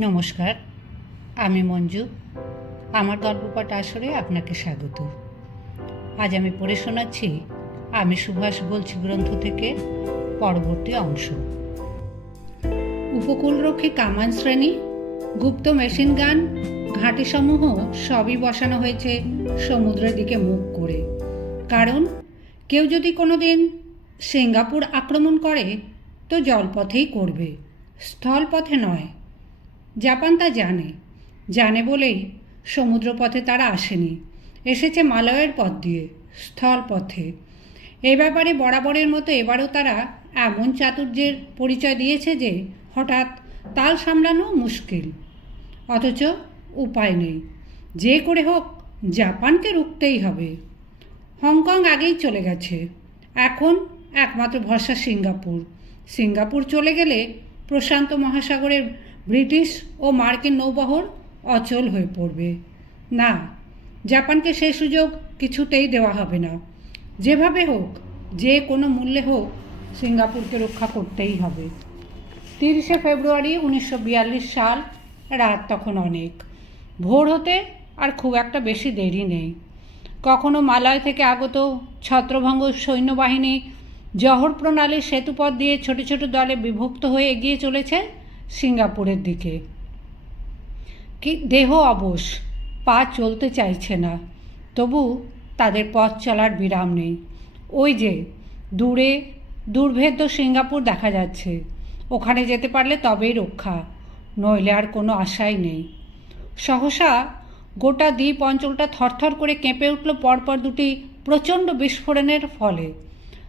নমস্কার, আমি মঞ্জু। আমার গল্পপাঠ আসরে আপনাকে স্বাগত। আজ আমি পড়ে শোনাচ্ছি আমি সুভাষ বলছি গ্রন্থ থেকে পরবর্তী অংশ। উপকূলরক্ষী কামান শ্রেণি, গুপ্ত মেশিন গান, ঘাঁটিসমূহ সবই বসানো হয়েছে সমুদ্রের দিকে মুখ করে। কারণ কেউ যদি কোনো দিন সিঙ্গাপুর আক্রমণ করে, তো জলপথেই করবে। স্থলপথে নয় জাপান তা জানে। জানে বলেই সমুদ্রপথে তারা আসেনি। এসেছে মালয়ের পথ দিয়ে, স্থল পথে। এ ব্যাপারে বরাবরের মতো এবারও তারা এমন চাতুর্যের পরিচয় দিয়েছে যে হঠাৎ তাল সামলানো মুশকিল। অথচ উপায় নেই। যে করে হোক জাপানকে রুখতেই হবে। হংকং আগেই চলে গেছে। এখন একমাত্র ভরসা সিঙ্গাপুর। সিঙ্গাপুর চলে গেলে প্রশান্ত মহাসাগরের ব্রিটিশ ও মার্কিন নৌবহর অচল হয়ে পড়বে। না, জাপানকে সেই সুযোগ কিছুতেই দেওয়া হবে না। যেভাবে হোক, যে কোনো মূল্যে হোক, সিঙ্গাপুরকে রক্ষা করতেই হবে। তিরিশে ফেব্রুয়ারি উনিশশো বিয়াল্লিশ সাল, রাত তখন অনেক। ভোর হতে আর খুব একটা বেশি দেরি নেই। কখনো মালয় থেকে আগত ছত্রভঙ্গ সৈন্যবাহিনী জহর প্রণালীর সেতুপথ দিয়ে ছোট ছোট দলে বিভক্ত হয়ে এগিয়ে চলেছে সিঙ্গাপুরের দিকে। কি দেহ অবশ, পা চলতে চাইছে না, তবু তাদের পথ চলার বিরাম নেই। ওই যে, দূরে, দুর্ভেদ্য সিঙ্গাপুর দেখা যাচ্ছে। ওখানে যেতে পারলে তবেই রক্ষা, নইলে আর কোনো আশাই নেই। সহসা গোটা দ্বীপ অঞ্চলটা থরথর করে কেঁপে উঠল পরপর দুটি প্রচণ্ড বিস্ফোরণের ফলে।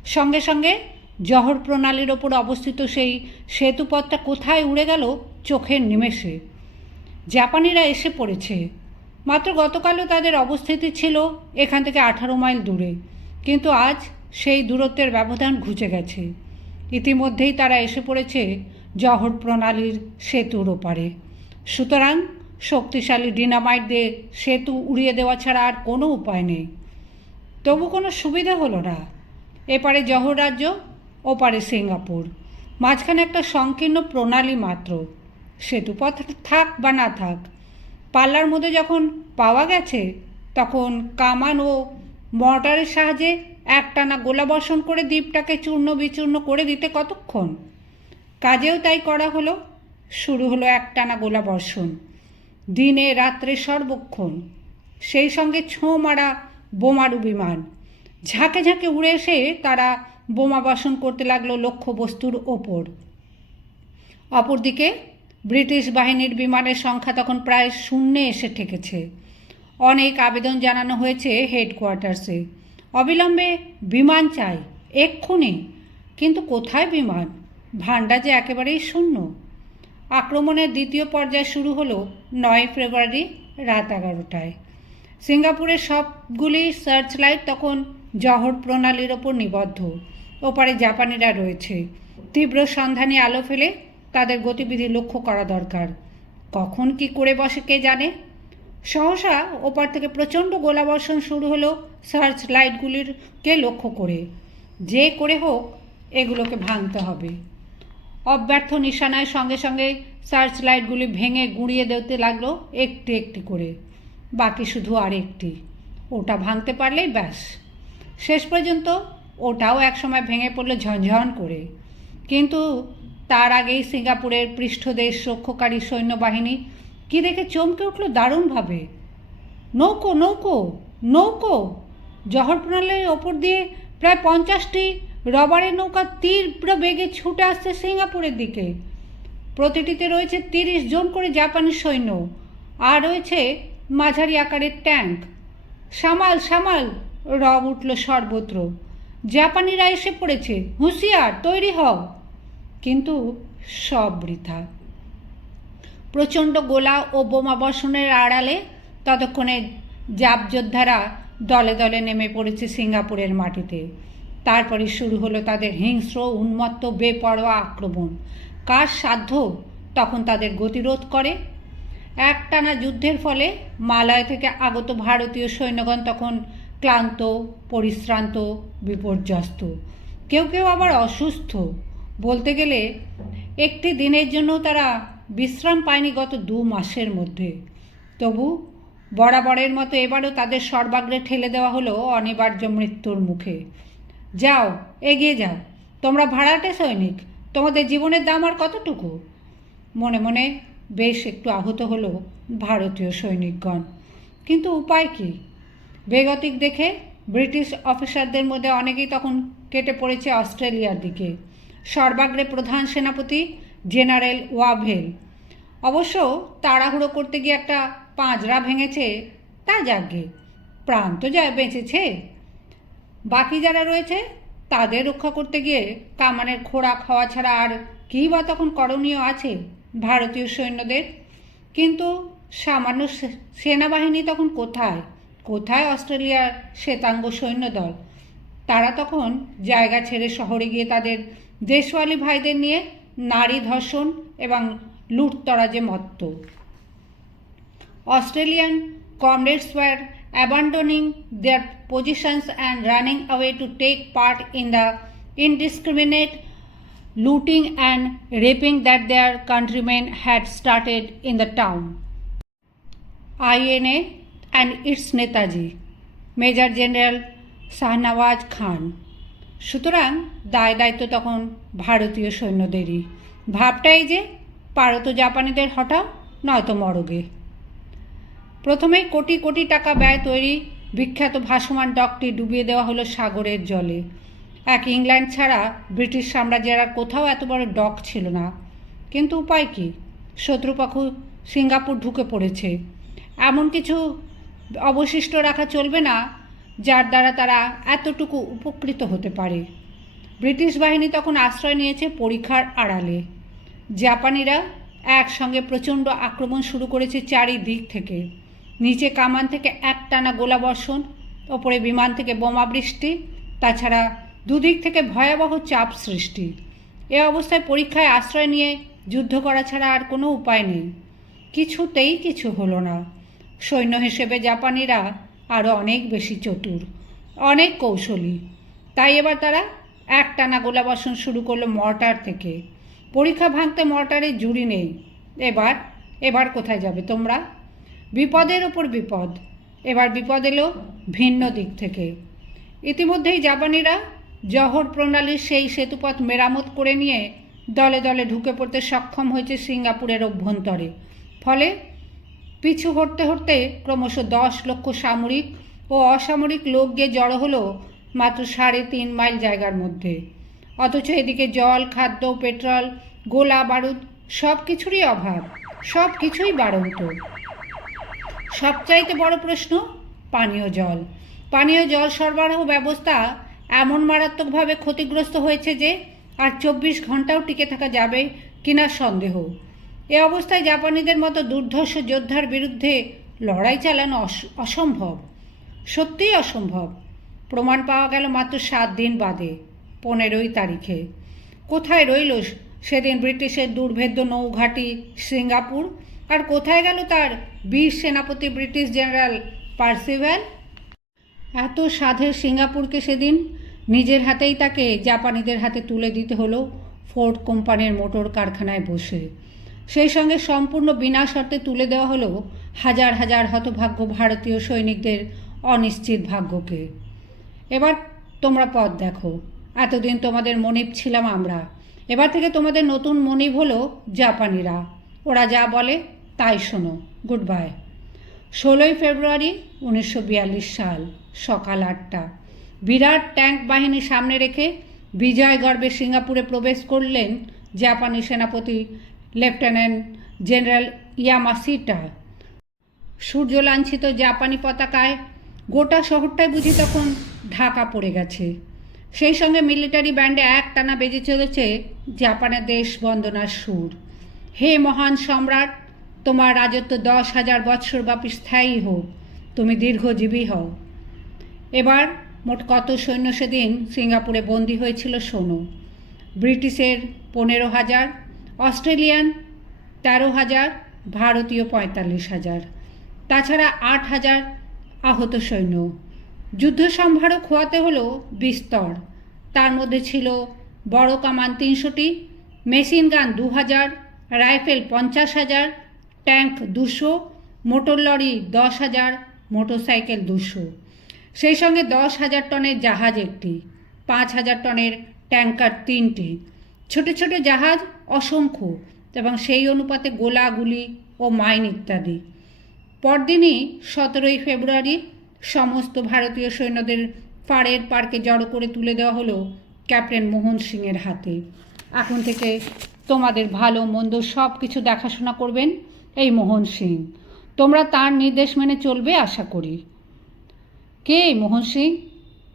সঙ্গে সঙ্গে জহর প্রণালীর ওপর অবস্থিত সেই সেতুপথটা কোথায় উড়ে গেল চোখের নিমেষে। জাপানিরা এসে পড়েছে। মাত্র গতকালও তাদের অবস্থিতি ছিল এখান থেকে আঠারো মাইল দূরে। কিন্তু আজ সেই দূরত্বের ব্যবধান ঘুচে গেছে। ইতিমধ্যেই তারা এসে পড়েছে জহর প্রণালীর সেতুর ওপারে। সুতরাং শক্তিশালী ডিনামাইট দিয়ে সেতু উড়িয়ে দেওয়া ছাড়া আর কোনো উপায় নেই। তবু কোনো সুবিধা হলো না। এপারে জহর রাজ্য ওপারে সিঙ্গাপুর। মাঝখানে একটা সংকীর্ণ প্রণালী মাত্র। সেতুপথ থাক বা না থাক, পাল্লার মধ্যে যখন পাওয়া গেছে, তখন কামান ও মর্টারের সাহায্যে একটানা গোলাবর্ষণ করে দ্বীপটাকে চূর্ণ বিচূর্ণ করে দিতে কতক্ষণ? কাজেও তাই করা হলো। শুরু হলো একটানা গোলাবর্ষণ। দিনে, রাত্রে সর্বক্ষণ। সেই সঙ্গে ছোঁ মারা বোমারু বিমান। ঝাঁকে ঝাঁকে উড়ে এসে তারা বোমা বর্ষণ করতে লাগল লক্ষ্য বস্তুর ওপর। অপরদিকে, ব্রিটিশ বাহিনীর বিমানের সংখ্যা তখন প্রায় শূন্যে এসে ঠেকেছে। অনেক আবেদন জানানো হয়েছে হেডকোয়ার্টার্সে। অবিলম্বে বিমান চাই এক্ষুনি কিন্তু কোথায় বিমান? ভান্ডার যে একেবারেই শূন্য। আক্রমণের দ্বিতীয় পর্যায় শুরু হলো নয় ফেব্রুয়ারি রাত এগারোটায়। সিঙ্গাপুরের সবগুলি সার্চ লাইট তখন জহর প্রণালীর ওপর নিবদ্ধ। ওপারে জাপানিরা রয়েছে। তীব্র সন্ধানে আলো ফেলে তাদের গতিবিধি লক্ষ্য করা দরকার। কখন কি করে বসে কে জানে? সহসা ওপার থেকে প্রচণ্ড গোলাবর্ষণ শুরু হলো সার্চ লাইটগুলিরকে লক্ষ্য করে। যে করে হোক, এগুলোকে ভাঙতে হবে। অব্যর্থ নিশানায় সঙ্গে সঙ্গে সার্চ লাইটগুলি ভেঙে গুঁড়িয়ে দিতে লাগল একটি একটি করে। বাকি শুধু আর একটি ওটা ভাঙতে পারলেই ব্যাস। শেষ পর্যন্ত ওটাও একসময় ভেঙে পড়ল ঝনঝন করে। কিন্তু তার আগেই সিঙ্গাপুরের পৃষ্ঠদেশ রক্ষকারী সৈন্যবাহিনী কি দেখে চমকে উঠল দারুণভাবে। নৌকো নৌকো নৌকো! জহর প্রণালীর ওপর দিয়ে প্রায় পঞ্চাশটি রবারের নৌকা তীব্র বেগে ছুটে আসছে সিঙ্গাপুরের দিকে। প্রতিটিতে রয়েছে তিরিশ জন করে জাপানি সৈন্য আর রয়েছে মাঝারি আকারের ট্যাঙ্ক। সামাল সামাল! রব উঠল সর্বত্র। জাপানিরা এসে পড়েছে। হুঁশিয়ার, তৈরি হও। কিন্তু সব বৃথা। প্রচণ্ড গোলা ও বোমা বর্ষণের আড়ালে ততক্ষণে জাপ যোদ্ধারা দলে দলে নেমে পড়েছে সিঙ্গাপুরের মাটিতে। তারপরে শুরু হলো তাদের হিংস্র, উন্মত্ত, বেপরোয়া আক্রমণ। কার সাধ্য তখন তাদের গতিরোধ করে? একটানা যুদ্ধের ফলে মালয় থেকে আগত ভারতীয় সৈন্যগণ তখন ক্লান্ত, পরিশ্রান্ত, বিপর্যস্ত। কেউ কেউ আবার অসুস্থ। বলতে গেলে একটি দিনের জন্য তারা বিশ্রাম পায়নি গত দু মাসের মধ্যে। তবু বরাবরের মতো এবারও তাদের সর্বাগ্রে ঠেলে দেওয়া হলো অনিবার্য মৃত্যুর মুখে। যাও, এগিয়ে যাও। তোমরা ভাড়াটে সৈনিক, তোমাদের জীবনের দাম আর কতটুকু? মনে মনে বেশ একটু আহত হলো ভারতীয় সৈনিকগণ। কিন্তু উপায় কী? বেগতিক দেখে ব্রিটিশ অফিসারদের মধ্যে অনেকেই তখন কেটে পড়েছে অস্ট্রেলিয়ার দিকে। সর্বাগ্রে প্রধান সেনাপতি জেনারেল ওয়াভেল। অবশ্য তাড়াহুড়ো করতে গিয়ে একটা পাঁজরা ভেঙেছে, তা যাগে প্রাণ তো যা বেঁচেছে। বাকি যারা রয়েছে, তাদের রক্ষা করতে গিয়ে কামানের খোরাক হওয়া ছাড়া আর কী বা তখন করণীয় আছে ভারতীয় সৈন্যদের? কিন্তু সামান্য সেনাবাহিনী তখন কোথায়? কোথায় অস্ট্রেলিয়ার শ্বেতাঙ্গ সৈন্যদল? তারা তখন জায়গা ছেড়ে শহরে গিয়ে তাদের দেশওয়ালি ভাইদের নিয়ে নারী ধর্ষণ এবং লুটতরাজে মত্ত। Australian comrades were abandoning their positions and running away to take part in the indiscriminate looting and raping that their countryman had started in the town INA and its Netaji, Major General Shahnawaz Khan. সুতরাং দায় দায়িত্ব তখন ভারতীয় সৈন্যদেরই। ভাবটাই যে পারত জাপানিদের হঠাৎ নয়তো মরগে। প্রথমেই কোটি কোটি টাকা ব্যয় তৈরি বিখ্যাত ভাসমান ডকটি ডুবিয়ে দেওয়া হলো সাগরের জলে। এক ইংল্যান্ড ছাড়া ব্রিটিশ সাম্রাজ্যের আর কোথাও এত বড় ডক ছিল না। কিন্তু উপায় কী? শত্রুপক্ষ সিঙ্গাপুর ঢুকে পড়েছে। এমন কিছু অবশিষ্ট রাখা চলবে না, যার দ্বারা তারা এতটুকু উপকৃত হতে পারে। ব্রিটিশ বাহিনী তখন আশ্রয় নিয়েছে পরীক্ষার আড়ালে। জাপানিরা একসঙ্গে প্রচণ্ড আক্রমণ শুরু করেছে চারিদিক থেকে। নিচে কামান থেকে একটানা গোলাবর্ষণ, ওপরে বিমান থেকে বোমা বৃষ্টি, তাছাড়া দুদিক থেকে ভয়াবহ চাপ সৃষ্টি। এ অবস্থায় পরীক্ষায় আশ্রয় নিয়ে যুদ্ধ করা ছাড়া আর কোনো উপায় নেই। কিছুতেই কিছু হলো না। সৈন্য হিসেবে জাপানিরা আরও অনেক বেশি চতুর, অনেক কৌশলী। তাই এবার তারা একটানা গোলাবর্ষণ শুরু করল মর্টার থেকে। পরীক্ষা ভাঙতে মর্টারে জুড়ি নেই। এবার এবার কোথায় যাবে তোমরা? বিপদের ওপর বিপদ। এবার বিপদ এলো ভিন্ন দিক থেকে। ইতিমধ্যেই জাপানিরা জহর প্রণালীর সেই সেতুপথ মেরামত করে নিয়ে দলে দলে ঢুকে পড়তে সক্ষম হয়েছে সিঙ্গাপুরের অভ্যন্তরে। ফলে পিছু হটতে হটতে ক্রমশ দশ লক্ষ সামরিক ও অসামরিক লোক গিয়ে জড়ো হলো মাত্র সাড়ে তিন মাইল জায়গার মধ্যে। অথচ এদিকে জল, খাদ্য, পেট্রোল, গোলা, বারুদ সব কিছুরই অভাব, সব কিছুই বাড়ন্ত সবচাইতে বড় প্রশ্ন, পানীয় জল। পানীয় জল সরবরাহ ব্যবস্থা এমন মারাত্মকভাবে ক্ষতিগ্রস্ত হয়েছে যে আর চব্বিশ ঘন্টাও টিকে থাকা যাবে কিনা সন্দেহ। এ অবস্থায় জাপানিদের মতো দুর্ধর্ষ যোদ্ধার বিরুদ্ধে লড়াই চালানো অস- অসম্ভব। সত্যিই অসম্ভব। প্রমাণ পাওয়া গেল মাত্র সাত দিন বাদে, পনেরোই তারিখে। কোথায় রইল সেদিন ব্রিটিশের দুর্ভেদ্য নৌঘাটি সিঙ্গাপুর? আর কোথায় গেল তার বীর সেনাপতি ব্রিটিশ জেনারেল পার্সিভ্যাল? এত সাধের সিঙ্গাপুরকে সেদিন নিজের হাতেই তাকে জাপানিদের হাতে তুলে দিতে হলো ফোর্ড কোম্পানির মোটর কারখানায় বসে। সেই সঙ্গে সম্পূর্ণ বিনা শর্তে তুলে দেওয়া হলো হাজার হাজার হতভাগ্য ভারতীয় সৈনিকদের অনিশ্চিত ভাগ্যকে। এবার তোমরা পথ দেখো। এতদিন তোমাদের মনিব ছিলাম আমরা। এবার থেকে তোমাদের নতুন মনিব হলো জাপানিরা। ওরা যা বলে তাই শোনো। গুড বাই ষোলোই ফেব্রুয়ারি উনিশশো বিয়াল্লিশ সাল, সকাল আটটা। বিরাট ট্যাঙ্ক বাহিনী সামনে রেখে বিজয় গর্বে সিঙ্গাপুরে প্রবেশ করলেন জাপানি সেনাপতি লেফটেন্যান্ট জেনারেল ইয়ামাসিটা সূর্য লাঞ্ছিত জাপানি পতাকায় গোটা শহরটাই বুঝি তখন ঢাকা পড়ে গেছে। সেই সঙ্গে মিলিটারি ব্যান্ডে এক টানা বেজে চলেছে জাপানের দেশ বন্দনার সুর। হে মহান সম্রাট, তোমার রাজত্ব দশ হাজার বৎসর ব্যাপী স্থায়ী হোক, তুমি দীর্ঘজীবী হও। এবার মোট কত সৈন্য সেদিন সিঙ্গাপুরে বন্দি হয়েছিল শোনো। ব্রিটিশের পনেরো হাজার অস্ট্রেলিয়ান, তেরো হাজার, ভারতীয় পঁয়তাল্লিশ হাজার। তাছাড়া আট হাজার আহত সৈন্য। যুদ্ধ সম্ভারও খোয়াতে হলো বিস্তর। তার মধ্যে ছিল বড় কামান তিনশোটি, মেশিন গান দু হাজার, রাইফেল পঞ্চাশ হাজার, ট্যাঙ্ক দুশো, মোটর লরি দশ হাজার, মোটরসাইকেল দুশো। সেই সঙ্গে দশ হাজার টনের জাহাজ একটি, পাঁচ হাজার টনের ট্যাঙ্কার তিনটি। ছোট ছোট জাহাজ অসংখ্য এবং সেই অনুপাতে গোলাগুলি ও মাইন ইত্যাদি। পরদিনই সতেরোই ফেব্রুয়ারি সমস্ত ভারতীয় সৈন্যদের পাড়ের পার্কে জড়ো করে তুলে দেওয়া হলো ক্যাপ্টেন মোহন সিংয়ের হাতে। এখন থেকে তোমাদের ভালো মন্দ সব কিছু দেখাশোনা করবেন এই মোহন সিং। তোমরা তার নির্দেশ মেনে চলবে আশা করি। কে মোহন সিং?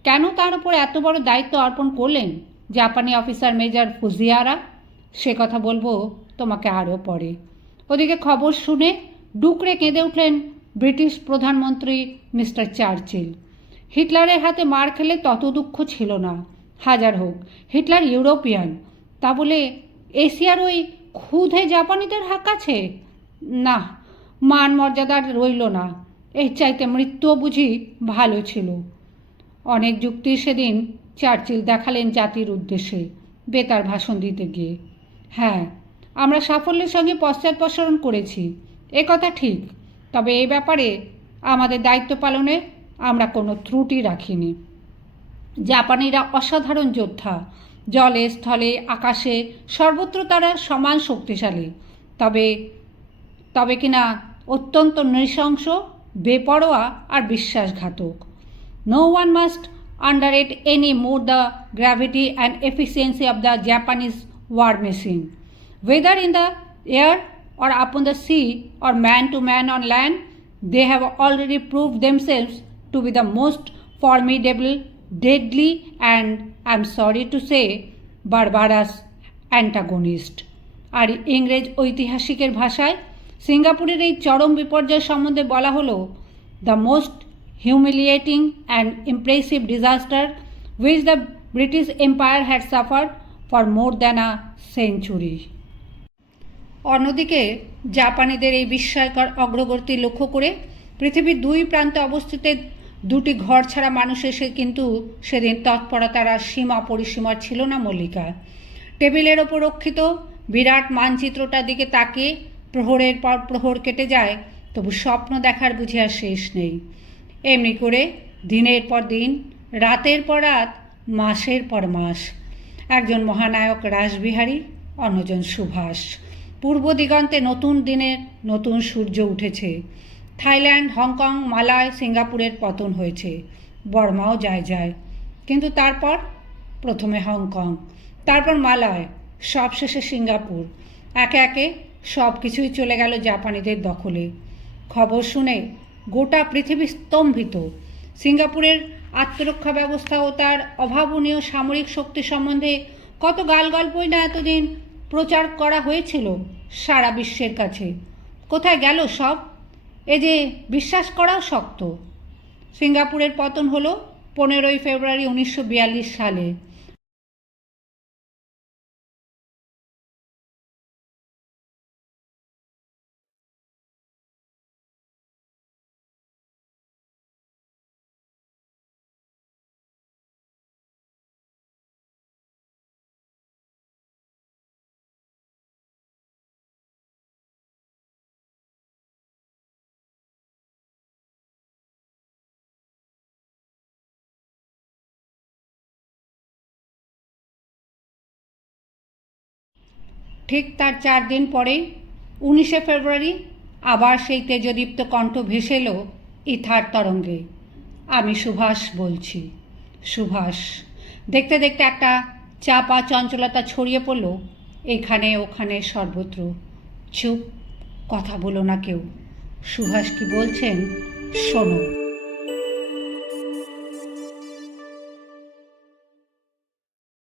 কেন তার উপর এত বড় দায়িত্ব অর্পণ করলেন? জাপানি অফিসার মেজর ফুজিয়ারা সে কথা বলব তোমাকে আরও পরে। ওদিকে খবর শুনে ডুকরে কেঁদে উঠলেন ব্রিটিশ প্রধানমন্ত্রী মিস্টার চার্চিল। হিটলারের হাতে মার খেলে তত দুঃখ ছিল না। হাজার হোক, হিটলার ইউরোপিয়ান। তা বলে এশিয়ার ওই ক্ষুধে জাপানিদের হাক আছে? না, মান মর্যাদার রইল না। এর চাইতে মৃত্যুও বুঝি ভালো ছিল। অনেক যুক্তি সেদিন চার্চিল দেখালেন জাতির উদ্দেশ্যে, বেতার ভাষণ দিতে গিয়ে। হ্যাঁ আমরা সাফল্যের সঙ্গে পশ্চাৎপসরণ করেছি। এ কথা ঠিক, তবে এই ব্যাপারে আমাদের দায়িত্ব পালনে আমরা কোনো ত্রুটি রাখিনি। জাপানিরা অসাধারণ যোদ্ধা। জলে, স্থলে, আকাশে সর্বত্র তারা সমান শক্তিশালী। তবে তবে কিনা অত্যন্ত নৃশংস, বেপরোয়া আর বিশ্বাসঘাতক। No one must underrate any more the gravity and efficiency of the Japanese war machine. Whether in the air or upon the sea or man to man on land, they have already proved themselves to be the most formidable, deadly, and I'm sorry to say, barbarous antagonist. আর ইংরেজ ঐতিহাসিকের ভাষায় সিঙ্গাপুরের এই চরম বিপর্যয় সম্বন্ধে বলা হলো the most humiliating and impressive disaster which the British Empire had suffered for more than a century. অন্যদিকে, জাপানিদের এই বিস্ময়কর অগ্রগতি লক্ষ্য করে পৃথিবীর দুই প্রান্তে অবস্থিত দুটি ঘর ছাড়া মানুষ এসে কিন্তু সেদিন তৎপরতার আর সীমা পরিসীমার ছিল না মল্লিকা। টেবিলের ওপর রক্ষিত বিরাট মানচিত্রটার দিকে তাকিয়ে প্রহরের পর প্রহর কেটে যায়, তবু স্বপ্ন দেখার বুঝে আর শেষ নেই। এমনি করে দিনের পর দিন, রাতের পর রাত, মাসের পর মাস। একজন মহানায়ক রাসবিহারী, অন্যজন সুভাষ। পূর্ব দিগন্তে নতুন দিনের নতুন সূর্য উঠেছে। থাইল্যান্ড, হংকং, মালয়, সিঙ্গাপুরের পতন হয়েছে। বর্মাও যায় যায়। কিন্তু তারপর? প্রথমে হংকং, তারপর মালয়, সবশেষে সিঙ্গাপুর। একে একে সব কিছুই চলে গেল জাপানিদের দখলে। খবর শুনে গোটা পৃথিবী স্তম্ভিত। সিঙ্গাপুরের আত্মরক্ষা ব্যবস্থা ও তার অভাবনীয় সামরিক শক্তি সম্বন্ধে কত গালগল্পই না এতদিন প্রচার করা হয়েছিল সারা বিশ্বের কাছে। কোথায় গেল সব? এ যে বিশ্বাস করাও শক্ত। সিঙ্গাপুরের পতন হলো পনেরোই ফেব্রুয়ারি উনিশশো বিয়াল্লিশ সালে। ঠিক তার চার দিন পরেই, উনিশে ফেব্রুয়ারি, আবার সেই তেজদীপ্ত কণ্ঠ ভেসে এলো ইথার তরঙ্গে। আমি সুভাষ বলছি। সুভাষ, দেখতে দেখতে একটা চাপা চঞ্চলতা ছড়িয়ে পড়ল এখানে ওখানে সর্বত্র। চুপ, কথা বলো না কেউ। সুভাষ কি বলছেন? শোনো।